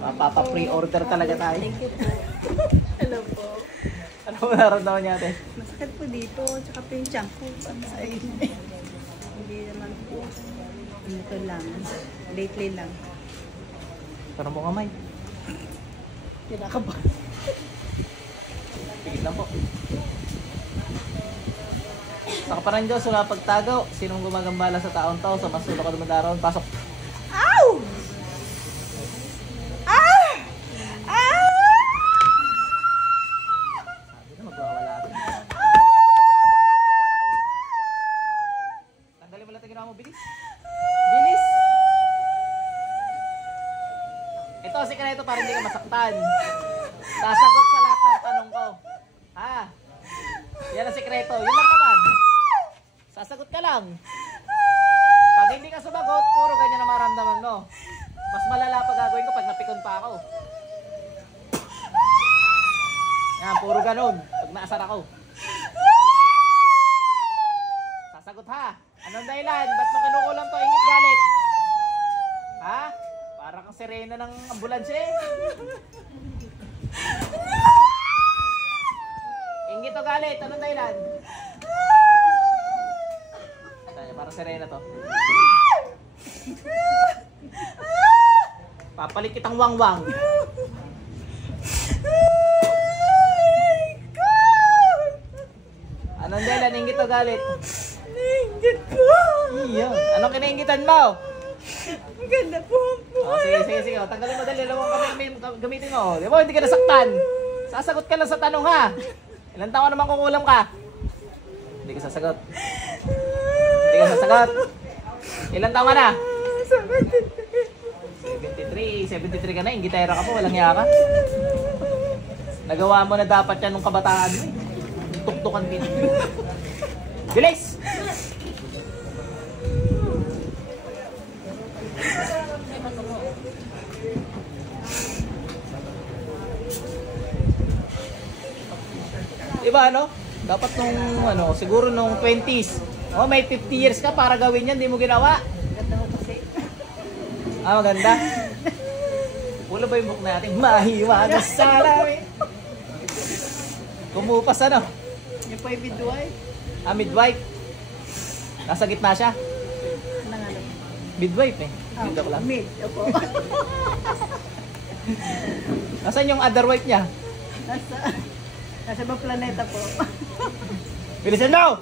Mapapa-pre-order talaga tayo. Thank you po. Hello po. Ano mo naramdaman niya ate? Masakit po dito, tsaka po yung tiyan ko. Hindi naman po. Ito lang. Lately lang. Parang mo kamay. Kinakaba. Pigit lang po. Sa kaparan Diyos, wala pagtagaw. Sinong gumagambala sa taon to, sa masulo ka dumadaron, pasok. Ow! Ah! Ah! Sabi na, magwawala rin. Tanggalin mo lang ito ginawa mo, bilis. Bilis! Ito, sikreto ito para hindi ka masaktan. Sasagot sa lahat ng tanong ko. Ha? Yan ang sikreto. Yun lang naman. Sasagot ka lang. Pag hindi ka sumagot, puro ganyan ang maramdaman mo. Mas malala pa gagawin ko pag napikon pa ako. Yan, puro ganun. Pag naasar ako. Sasagot ha. Anong dahilan? Ba't mo kinukulang to? Ingit galit. Ha? Parang kang sirena ng ambulansya eh. Ingit o galit? Anong dahilan? Parang sirena to. Papalit kitang wangwang. Anong dahilan? Ingit o galit? Nainggit po. Iya. Anong kinaingitan mo? Maganda po po. Oh, sige. Oh, tanggalin mo dali. Dalawang kamay gamitin mo. Di ba? Hindi ka nasaktan. Sasagot ka lang sa tanong ha. Ilan taon naman kukulam ka? Hindi ka sasagot. Hindi ka sasagot. Ilan taon ka na? 73. 73 ka na. Ingitera ka po. Walang hiya ka. Nagawa mo na dapat yan nung kabataan mo eh. Tuktukan din. Bilis! Diba ano? Dapat nung ano, siguro nung 20s. Oh, may 50 years ka para gawin yan, di mo ginawa. Maganda ko kasi. Ah, maganda. Wala ba yung book natin? Mahiwagas sa lamin. Kumupas ano? Yung pa yung midwife. Ah, midwife. Nasa gitna siya. Nangalan. Midwife eh. Dito ko lang. Mid. Opo. Nasaan yung other wife niya? Nasa ibang planeta po. Bilisan mo!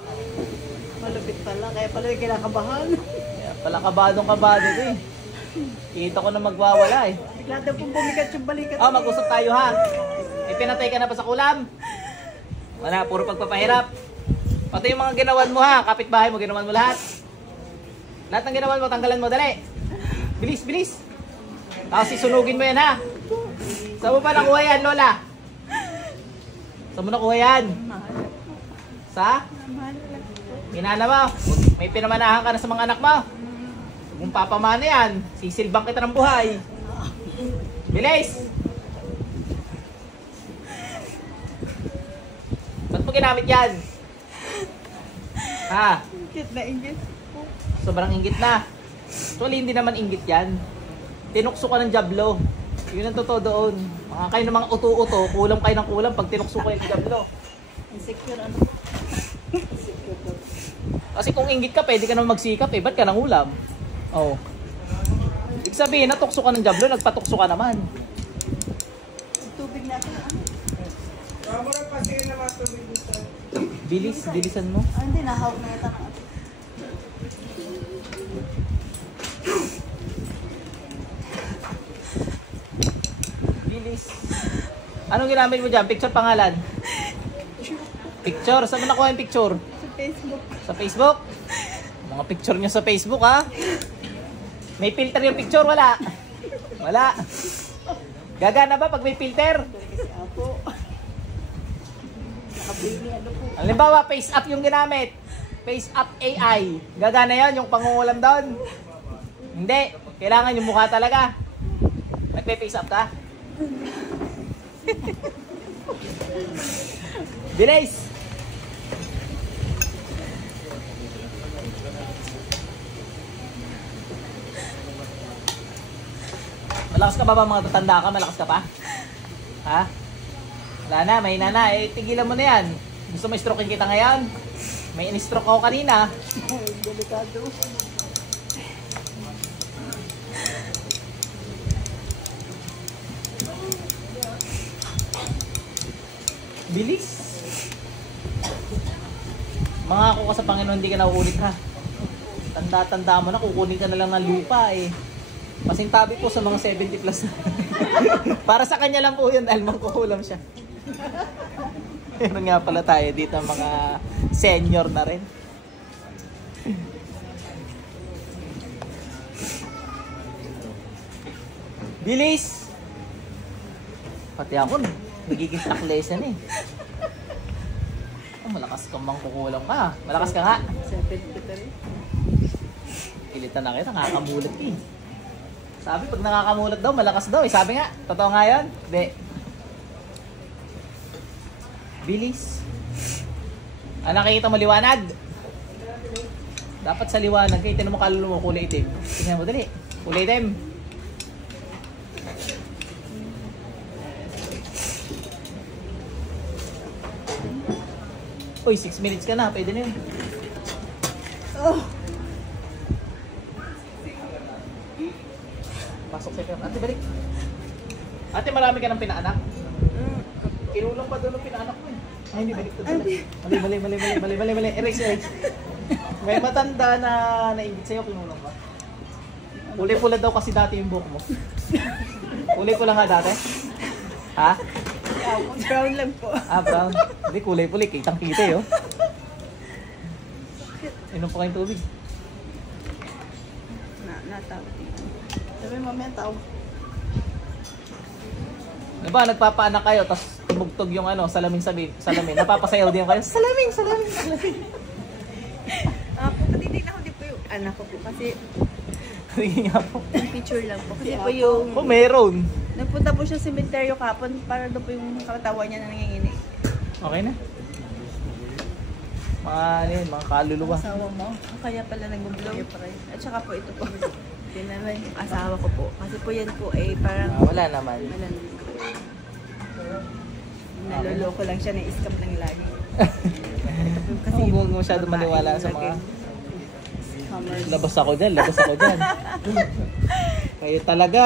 Malupit pala. Kaya pala yung kinakabahan. Kaya pala kabadong-kabado ito eh. Kita ko na magwawala eh. Bigla daw pong bumigat yung balikat. Oh, mag-usap tayo ha. Ipinatay ka na pa sa kulam? Wala, puro pagpapahirap. Pati yung mga ginawan mo ha, kapitbahay mo, ginawan mo lahat. Lahat ng ginawan mo, tanggalan mo, dali. Bilis, bilis. Tapos isunugin mo yan ha. Saan mo pa nakuha yan, Lola? Saan mo nakuha yan? Sa? Minana mo. May pinamanahan ka na sa mga anak mo. Kung papamana yan, sisilbang kita ng buhay. Bilis! Ba't mo ginamit yan? Ha? Ingit na ingit po. Sobrang inggit na. Actually, hindi naman inggit yan. Tinukso ka ng jablo. Yun ang totoo doon. Mga kayo ng mga uto-uto, kulang kayo ng kulang pag tinukso kayo ng jablo. Insecure ano? Insecure daw. Kasi kung inggit ka, pwede ka naman magsikap eh. Ba't ka nang ulam? Oh. Ibig sabihin, natukso ka ng jablo, nagpatukso ka naman. Yung tubig natin ano? Bilis, bilisan mo. Ah, hindi. Nahawak na yata ng ato. Bilis. Anong ginamit mo dyan? Picture pangalan? Picture? Saan mo nakuha yung picture? Sa Facebook. Sa Facebook? Mga picture nyo sa Facebook ha? May filter yung picture? Wala. Wala. Gagana ba pag may filter? Kasi ako. Nakabili ano po. Halimbawa, face up yung ginamit. Face up AI. Gagana yan, yung pangungulam doon. Hindi. Kailangan yung mukha talaga. Nagpe-face up ka? Bilis! Malakas ka pa ba mga tatanda ka? Malakas ka pa? Ha? Wala na, may na. Eh, tigilan mo na yan. Gusto mo strokein kita ngayon? May in-stroke ako kanina. Delikado. Bilis. Mga ako ka sa Panginoon, hindi ka nauulit ha. Tanda-tanda mo na, kukunin ka na lang ng lupa eh. Pasintabi po sa mga 70 plus na. Para sa kanya lang po yun dahil mangkukulam siya. Meron nga pala tayo dito mga senior na rin. Bilis! Pati ako, nagiging taklesan eh. Oh, malakas kang mangkukulam ka. Malakas ka nga. 73. Kilitan na kita, nakakamulat eh. Sabi, pag nakakamulat daw, malakas daw eh. Sabi nga, totoo nga yun? Hindi. Bilis. Ah, nakikita mo liwanag? Dapat sa liwanag, kayo tinan mo kaluluwa mo, kulay itim. Tingnan mo dali. Kulay itim. Uy, 6 minutes ka na. Pwede na yun. Oh. Pasok sa ate, balik. Ate, marami ka ng pinaanak? Kinulong pa doon ang pinaanak mo eh. Ay, hindi, balik to. Mali. Erase. May matanda na nainggit sa'yo, kinulong ka. Kulay-pula daw kasi dati yung buhok mo. Kulay-pula nga dati? Ha? Brown lang po. Ah, brown. Hindi, kulay-pula. Kitang-kita eh, oh. Inom pa kayong tubig. Natawag. Sabi mamaya tawag. Diba, nagpapaanak kayo, tapos tumugtog yung ano, salamin. Napapasayaw din kayo. Salamin. Patitignan ko din po yung anak ko po. Kasi Hindi nga po. yung picture lang po. Kasi po yung... Oh, meron. Nagpunta po siya sa cemetery kapon para doon po yung katawan niya na nanginginig. Okay na. Mga kaluluwa. Asawa mo? Kaya pala nag-blow. At saka po ito po. Tinanay yung asawa ko po. Kasi po yan po ay parang... Wala naman. Naloloko lang siya, na-scam lang lagi. Kasi huwag masyado maniwala sa mga... Hammers. Labas ako dyan. Kayo talaga.